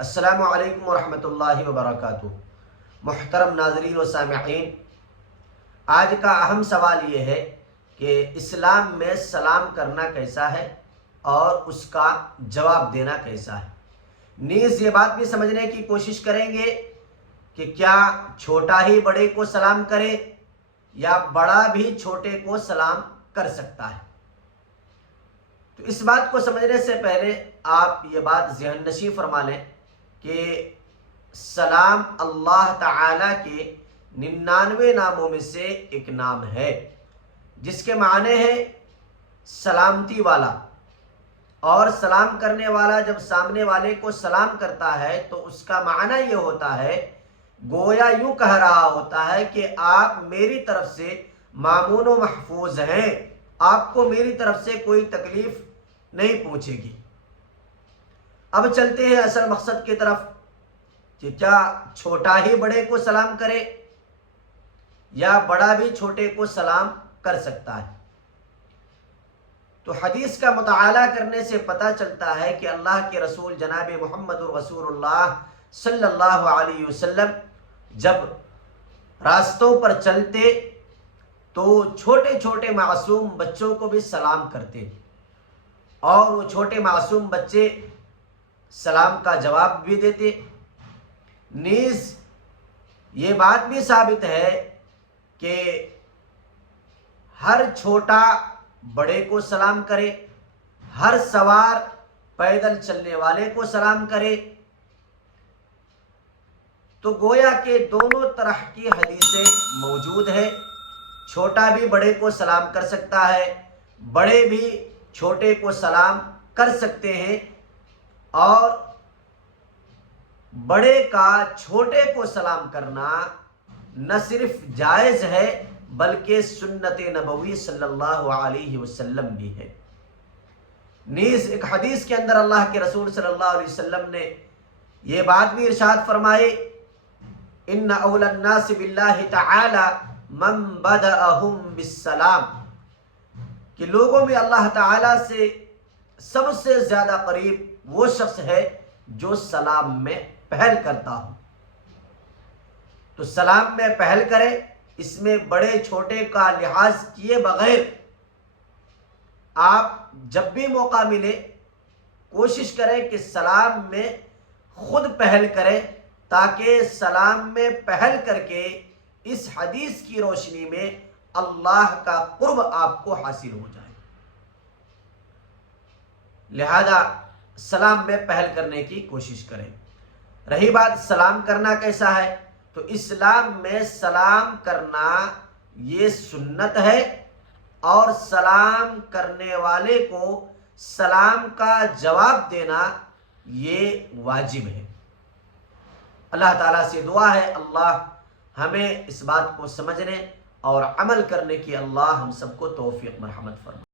السلام علیکم ورحمۃ اللہ وبرکاتہ۔ محترم ناظرین و سامعین، آج کا اہم سوال یہ ہے کہ اسلام میں سلام کرنا کیسا ہے اور اس کا جواب دینا کیسا ہے۔ نیز یہ بات بھی سمجھنے کی کوشش کریں گے کہ کیا چھوٹا ہی بڑے کو سلام کرے یا بڑا بھی چھوٹے کو سلام کر سکتا ہے۔ تو اس بات کو سمجھنے سے پہلے آپ یہ بات ذہن نشین فرما لیں کہ سلام اللہ تعالیٰ کے 99 ناموں میں سے ایک نام ہے، جس کے معنی ہے سلامتی والا۔ اور سلام کرنے والا جب سامنے والے کو سلام کرتا ہے تو اس کا معنی یہ ہوتا ہے، گویا یوں کہہ رہا ہوتا ہے کہ آپ میری طرف سے مامون و محفوظ ہیں، آپ کو میری طرف سے کوئی تکلیف نہیں پہنچے گی۔ اب چلتے ہیں اصل مقصد کی طرف کہ کیا چھوٹا ہی بڑے کو سلام کرے یا بڑا بھی چھوٹے کو سلام کر سکتا ہے۔ تو حدیث کا مطالعہ کرنے سے پتہ چلتا ہے کہ اللہ کے رسول جناب محمد رسول اللہ صلی اللہ علیہ وسلم جب راستوں پر چلتے تو چھوٹے چھوٹے معصوم بچوں کو بھی سلام کرتے، اور وہ چھوٹے معصوم بچے سلام کا جواب بھی دیتے۔ نیز یہ بات بھی ثابت ہے کہ ہر چھوٹا بڑے کو سلام کرے، ہر سوار پیدل چلنے والے کو سلام کرے۔ تو گویا کہ دونوں طرح کی حدیثیں موجود ہیں، چھوٹا بھی بڑے کو سلام کر سکتا ہے، بڑے بھی چھوٹے کو سلام کر سکتے ہیں، اور بڑے کا چھوٹے کو سلام کرنا نہ صرف جائز ہے بلکہ سنت نبوی صلی اللہ علیہ وسلم بھی ہے۔ نیز ایک حدیث کے اندر اللہ کے رسول صلی اللہ علیہ وسلم نے یہ بات بھی ارشاد فرمائی، ان اول الناس باللہ تعالی من بدأہم بالسلام، کہ لوگوں میں اللہ تعالی سے سب سے زیادہ قریب وہ شخص ہے جو سلام میں پہل کرتا ہو۔ تو سلام میں پہل کرے، اس میں بڑے چھوٹے کا لحاظ کیے بغیر آپ جب بھی موقع ملے کوشش کریں کہ سلام میں خود پہل کریں، تاکہ سلام میں پہل کر کے اس حدیث کی روشنی میں اللہ کا قرب آپ کو حاصل ہو جائے۔ لہذا سلام میں پہل کرنے کی کوشش کریں۔ رہی بات سلام کرنا کیسا ہے، تو اسلام میں سلام کرنا یہ سنت ہے، اور سلام کرنے والے کو سلام کا جواب دینا یہ واجب ہے۔ اللہ تعالیٰ سے دعا ہے اللہ ہمیں اس بات کو سمجھنے اور عمل کرنے کی اللہ ہم سب کو توفیق مرحمت فرمائے۔